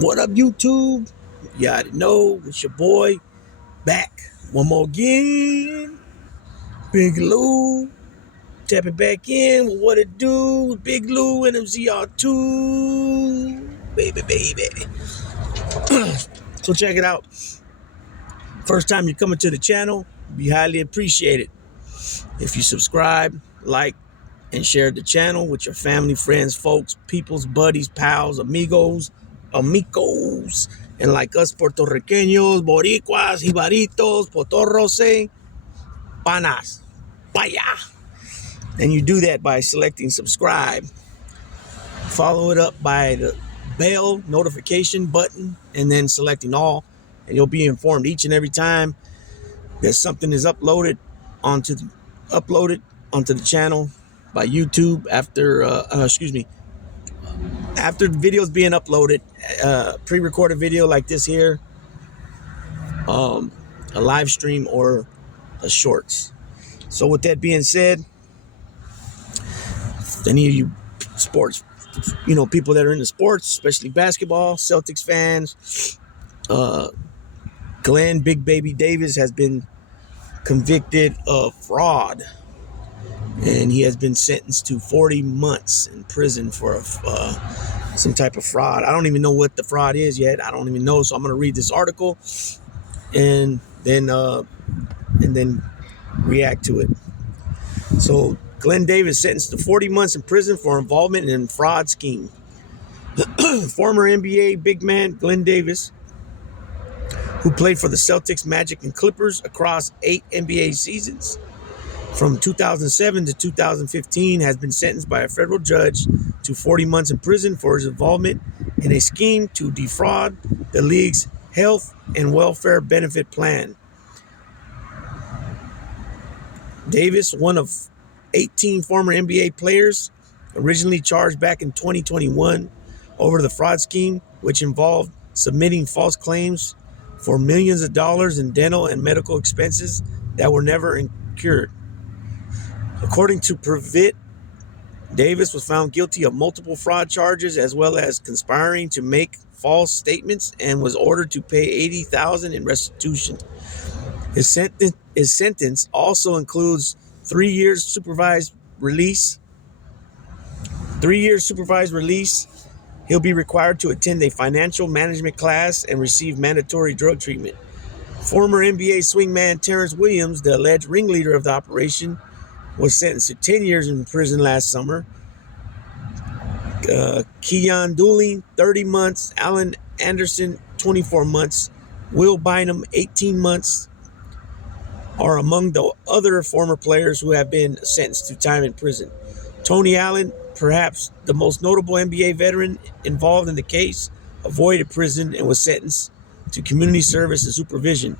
What up, YouTube? You already know it's your boy back one more again. Big Lou tapping back in with what it do with Big Lou and MZR2. Baby. So check it out. First time you're coming to the channel, be highly appreciated if you subscribe, like, and share the channel with your family, friends, folks, peoples, buddies, pals, amigos, and like us Puertorriqueños, Boricuas, Jibaritos, Potorros, Panas, Paya. And you do that by selecting subscribe. Follow it up by the bell notification button and then selecting all. And you'll be informed each and every time that something is uploaded onto the channel by YouTube after after the video's being uploaded, pre-recorded video like this here, a live stream or a shorts. So with that being said, any of you sports, people that are into sports, especially basketball, Celtics fans, Glen Big Baby Davis has been convicted of fraud, and he has been sentenced to 40 months in prison for some type of fraud. I don't even know what the fraud is yet. I don't even know. So I'm going to read this article and then react to it. So Glen Davis sentenced to 40 months in prison for involvement in fraud scheme. Former NBA big man Glen Davis, who played for the Celtics, Magic, and Clippers across 8 NBA seasons from 2007 to 2015, has been sentenced by a federal judge to 40 months in prison for his involvement in a scheme to defraud the league's health and welfare benefit plan. Davis, one of 18 former NBA players, originally charged back in 2021 over the fraud scheme, which involved submitting false claims for millions of dollars in dental and medical expenses that were never incurred. According to Privit, Davis was found guilty of multiple fraud charges as well as conspiring to make false statements and was ordered to pay $80,000 in restitution. His sentence also includes 3 years supervised release. 3 years supervised release. He'll be required to attend a financial management class and receive mandatory drug treatment. Former NBA swingman Terrence Williams, the alleged ringleader of the operation, was sentenced to 10 years in prison last summer. Keon Dooling, 30 months. Alan Anderson, 24 months. Will Bynum, 18 months, are among the other former players who have been sentenced to time in prison. Tony Allen, perhaps the most notable NBA veteran involved in the case, avoided prison and was sentenced to community service and supervision.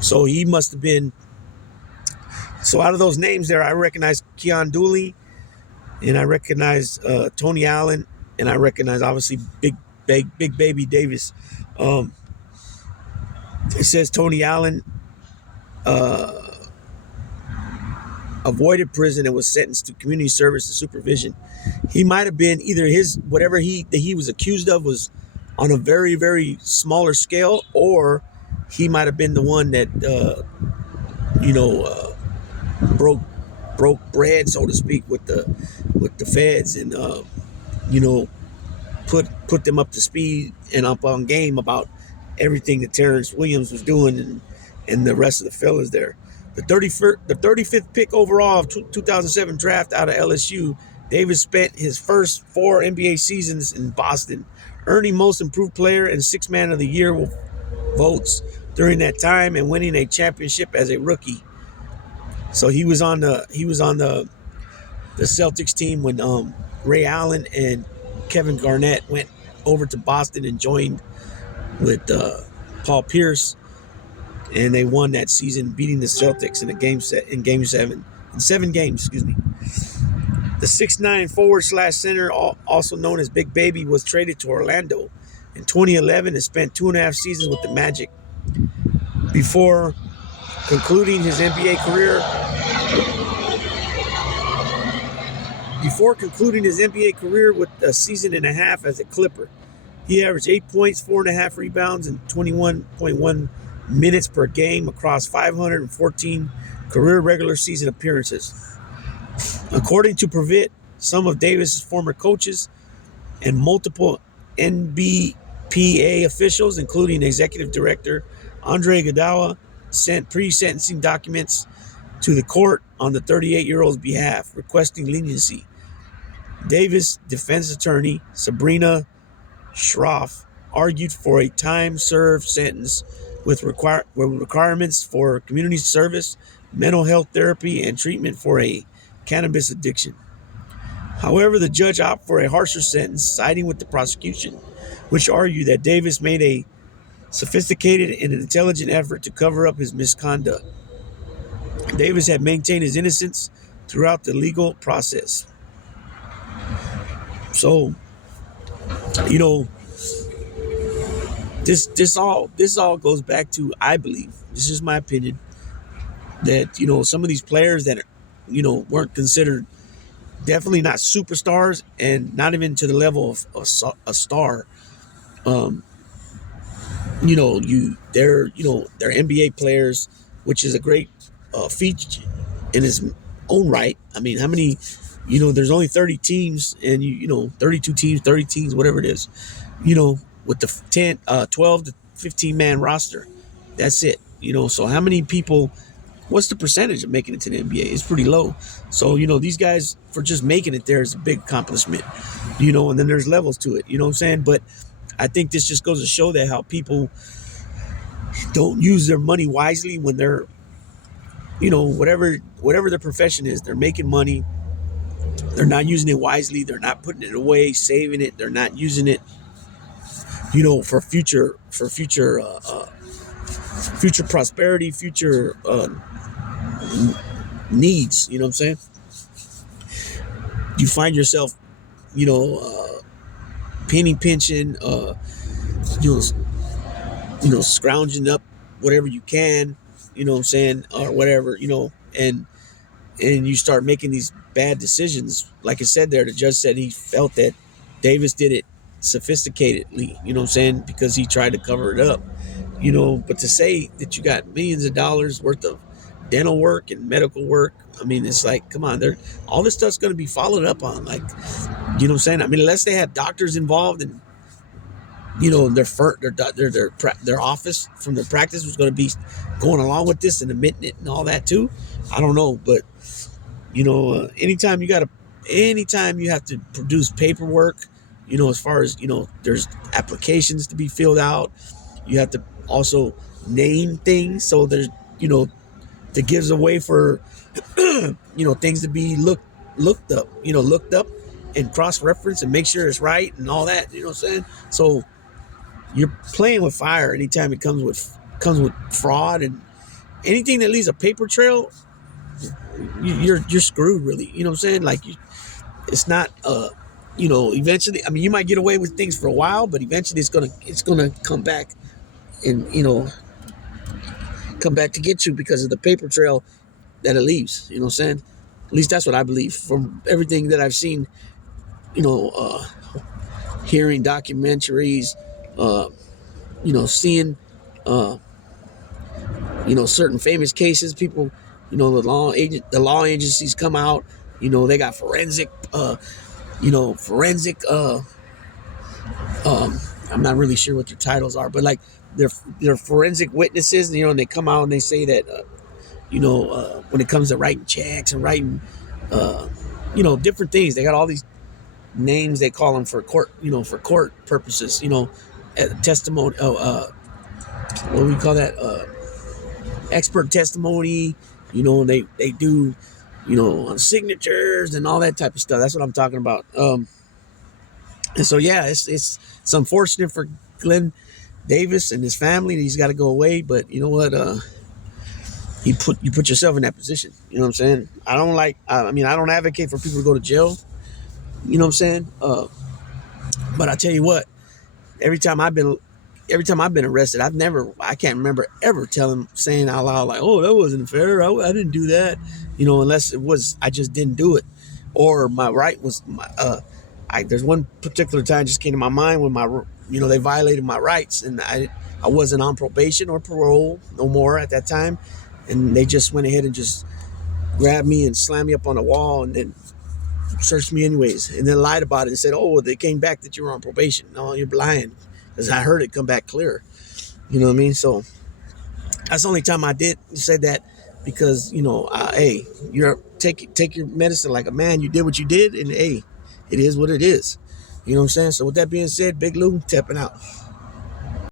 So he must have been. So out of those names there, I recognize Keon Dooley, and I recognize Tony Allen, and I recognize obviously Big Baby Davis. It says Tony Allen avoided prison and was sentenced to community service and supervision. He might have been either whatever he was accused of was on a very, very smaller scale, or he might have been the one that broke bread, so to speak, with the feds, and put them up to speed and up on game about everything that Terrence Williams was doing, and the rest of the fellas there. The 35th pick overall of 2007 draft out of LSU, Davis spent his first 4 NBA seasons in Boston, earning Most Improved Player and 6th Man of the Year votes during that time, and winning a championship as a rookie. So he was on the Celtics team when Ray Allen and Kevin Garnett went over to Boston and joined with Paul Pierce, and they won that season, beating the Celtics in Game 7 in 7 games. Excuse me. The 6'9" forward/center, also known as Big Baby, was traded to Orlando in 2011 and spent 2.5 seasons with the Magic before concluding his NBA career with a season and a half as a Clipper. He averaged 8 points, 4.5 rebounds, and 21.1 minutes per game across 514 career regular season appearances. According to Privet, some of Davis's former coaches and multiple NBPA officials, including executive director Andre Iguodala, sent pre-sentencing documents to the court on the 38-year-old's behalf, requesting leniency. Davis' defense attorney, Sabrina Schroff, argued for a time-served sentence with requirements for community service, mental health therapy, and treatment for a cannabis addiction. However, the judge opted for a harsher sentence, siding with the prosecution, which argued that Davis made a sophisticated and intelligent effort to cover up his misconduct. Davis had maintained his innocence throughout the legal process. So, you know, this all goes back to, I believe, this is my opinion, that, you know, some of these players that, you know, weren't considered, definitely not superstars and not even to the level of a star. They're NBA players, which is a great feat in its own right. I mean, how many, there's only 30 teams, and 32 teams, 30 teams, whatever it is, with the 12 to 15 man roster. That's it. So how many people, what's the percentage of making it to the NBA? It's pretty low. So, these guys, for just making it there is a big accomplishment, and then there's levels to it, you know what I'm saying? But I think this just goes to show that how people don't use their money wisely when they're, whatever their profession is, they're making money. They're not using it wisely. They're not putting it away, saving it. They're not using it, for future prosperity, future needs. You know what I'm saying? You find yourself, penny pinching, scrounging up whatever you can, what I'm saying, or whatever, and you start making these bad decisions. Like I said there, the judge said he felt that Davis did it sophisticatedly, what I'm saying, because he tried to cover it up, but to say that you got millions of dollars worth of dental work and medical work, I mean, it's like, come on, all this stuff's going to be followed up on, like, what I'm saying? I mean, unless they had doctors involved and, their office from their practice was going to be going along with this and admitting it and all that too. I don't know, but anytime you have to produce paperwork, as far as, there's applications to be filled out, you have to also name things. So there's, that gives a way for, things to be looked up and cross-reference and make sure it's right and all that, what I'm saying? So you're playing with fire anytime it comes with fraud, and anything that leaves a paper trail, you're screwed, really. You know what I'm saying? Like, it's not, eventually, I mean, you might get away with things for a while, but eventually it's gonna come back and, come back to get you because of the paper trail that it leaves. You know what I'm saying? At least that's what I believe from everything that I've seen, hearing documentaries, seeing, certain famous cases, people, the law agencies come out, they got forensic, I'm not really sure what their titles are, but like they're forensic witnesses, and they come out and they say that, when it comes to writing checks and writing, different things, they got all these names they call them for court, for court purposes, testimony, what do we call that? Expert testimony, and they do, on signatures and all that type of stuff. That's what I'm talking about. And so, yeah, it's unfortunate for Glen Davis and his family that he's got to go away, but you know what? You put yourself in that position. You know what I'm saying? I don't advocate for people to go to jail. You know what I'm saying? But I tell you what, every time I've been arrested, I can't remember ever saying out loud, like, oh, that wasn't fair. I didn't do that. Unless it was, I just didn't do it. Or my right was, there's one particular time just came to my mind when they violated my rights, and I wasn't on probation or parole no more at that time, and they just went ahead and just grabbed me and slammed me up on the wall and then searched me anyways, and then lied about it and said, "Oh, well, they came back that you were on probation." No, you're lying, because I heard it come back clear. You know what I mean? So that's the only time I did say that, because hey, you're take your medicine like a man. You did what you did, and hey, it is what it is. You know what I'm saying? So with that being said, Big Lou, tapping out.